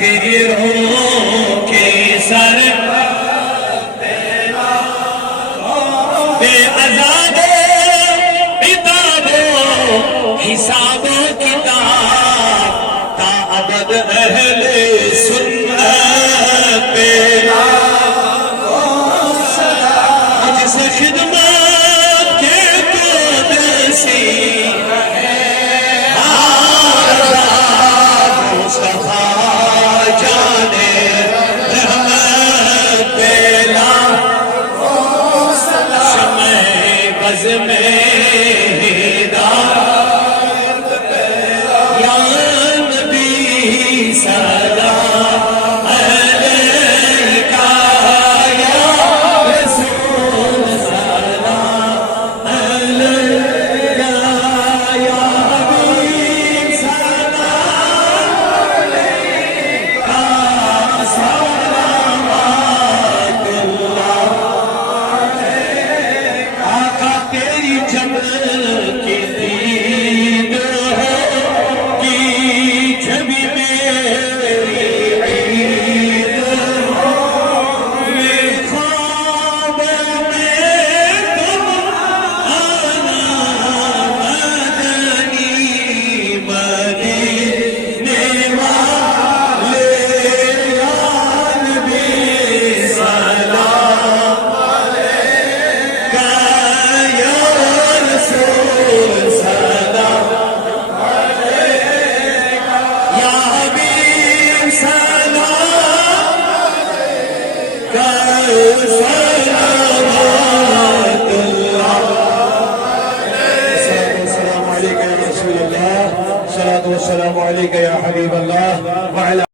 फकीरों के सर बेअज़ादे किताबो हिसाबो किताब ता अबद अहले सुन्नत पे जिस खिदमत के कोद से मुस्तफा जाने रहमत पेला शमे बज़ में हिदायत या नबी सलाम अलैका या रसूल सलाम अलैका या हबीब सलाम अलैका सलावतुल्लाह अलैका। आका तेरी जब की दीद होगी छवि मेरी ईद होगी ख्वाब में तुम आना मदनी मदीने वाले या नबी सलाम अलैका या रसूल सलाम अलैका या हबीब सलाम अलैका सलावतुल्लाह अस्सलामु अलैका या रसूलल्लाह सलातु वस्सलामु अलैका या हबीबल्लाह व अला